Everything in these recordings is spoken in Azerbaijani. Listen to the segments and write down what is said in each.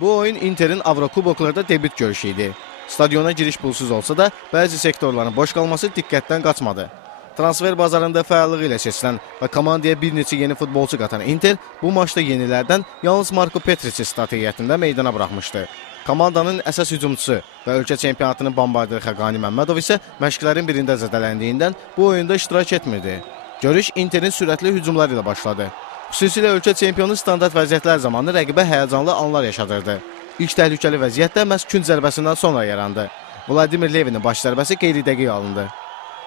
Bu oyun Interin Avrokuboklarda debüt görüşü idi. Stadiona giriş pulsuz olsa da bəzi sektorların boş qalması diqqətdən qaçmadı. Transfer bazarında fəallığı ilə seçilən və komandaya bir neçə yeni futbolçu qatan Inter bu maçda yenilərdən yalnız Marko Petrici strategiyyətində meydana buraxmışdı. Komandanın əsas hücumçusu və ölkə çempionatının bombardığı Xəqani Məmmədov isə məşqlərin birində zədələndiyindən bu oyunda iştirak etmirdi. Görüş Interin sürətli hücumları ilə başladı. Xüsusilə ölkə çempionu standart vəziyyətlər zamanı rəqibə həyəcanlı anlar yaşadırdı. İlk təhlükəli vəziyyət də məhz künc zərbəsindən sonra yarandı. Vladimir Levinin baş zərbəsi qeyri-dəqiq alındı.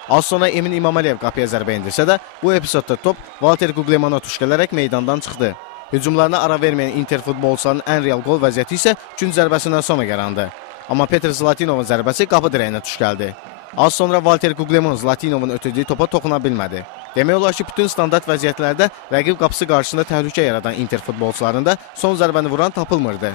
Az sonra Emin İmamaliyev qapıya zərbə indirsə də, bu epizodda top Walter Guglemana tuşkələrək meydandan çıxdı. Hücumlarına ara verməyən Inter futbolçularının ən real qol vəziyyəti isə künc zərbəsindən sonra yarandı. Amma Petr Zlatinovun zərbəsi qapı dirəyinə tuşkəldi. Az sonra Walter Gugleman Zlatinovun ötürdüyü topa toxuna bilmədi. Demək olar ki, bütün standart vəziyyətlərdə rəqib qapısı qarşısında təhlükə yaradan Inter futbolçularında son zərbəni vuran tapılmırdı.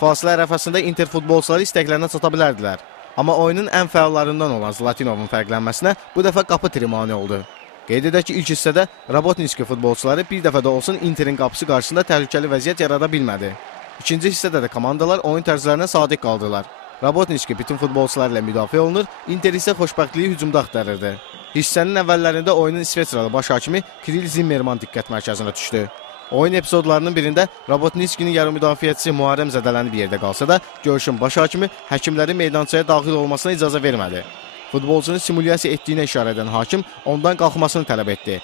Fasilə ərəfəsində Inter futbolçuları istəklərinə çata bilərdilər. Amma oyunun ən fəallarından olan Zlatinovun fərqlənməsinə bu dəfə qapı tiri mane oldu. Qeyd edək ki, ilk hissədə Rabotnitski futbolçuları bir dəfə də olsun Interin qapısı qarşısında təhlükəli vəziyyət yarada bilmədi. İkinci hissədə də komandalar oyun tərzlərinə sadiq qaldılar. Rabotnitski bütün futbolçularla müdafiə olunur, Inter isə xoşbəxtliyi hücumda axtarırdı. Hissənin əvvəllərində oyunun İsveçralı baş hakimi Kirill Zimmerman diqqət mərkəzinə düşdü. Oyun epizodlarının birində Rabotnitskinin yarım müdafiəçisi Muharrem zədələnib yerdə qalsa da, görüşün baş hakimi həkimlərin meydançaya daxil olmasına icazə vermədi. Futbolçunun simulyasiya etdiyinə işarə edən hakim ondan qalxmasını tələb etdi.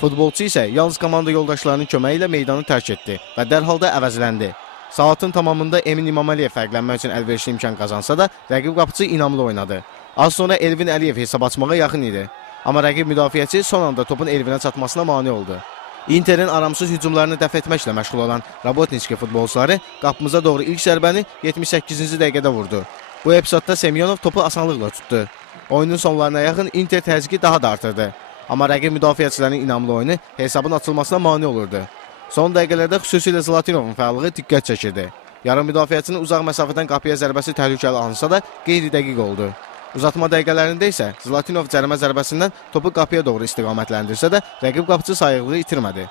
Futbolçu isə yalnız komanda yoldaşlarının köməyi ilə meydanı tərk etdi və dərhal da əvəzləndi. Saatın tamamında Emin İmamaliyev fərqlənmək üçün əlverişli imkan qazansa da, rəqib qapıcı inamlı oynadı. Az sonra Elvin Əliyev hesab açmağa yaxın idi. Amma rəqib müdafiəçi son anda topun Elvinə çatmasına mane oldu. Interin aramsız hücumlarını dəf etməklə məşğul olan Rabotnitski futbolçuları qapımıza doğru ilk zərbəni 78-ci dəqiqədə vurdu. Bu epizodda Semyonov topu asanlıqla tutdu. Oyunun sonlarına yaxın Inter təzyiqi daha da artırdı. Amma rəqib müdafiəçilərin inamlı oyunu hesabın açılmasına mane olurdu. Son dəqiqələrdə xüsusilə Zlatinovun fəallığı diqqət çəkirdi. Yarım müdafiəçinin uzaq məsafədən qapıya zərbəsi təhlükəli alınsa da qeyri-dəqiq oldu. Uzatma dəqiqələrində isə Zlatinov cərimə zərbəsindən topu qapıya doğru istiqamətləndirsə də rəqib qapıcı sayıqlığı itirmədi.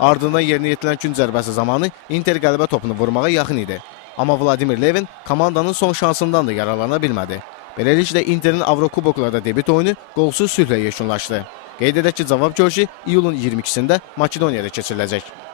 Ardından yerinə yetilən künc zərbəsi zamanı Inter qələbə topunu vurmağa yaxın idi. Amma Vladimir Levin komandanın son şansından da yararlana bilmədi. Beləliklə Interin Avrokuboklarda debüt oyunu qolsuz sülhlə yekunlaşdı. Qeyd edək ki, cavab görüşü iyulun 22-sində Makedoniyada keçiriləcək.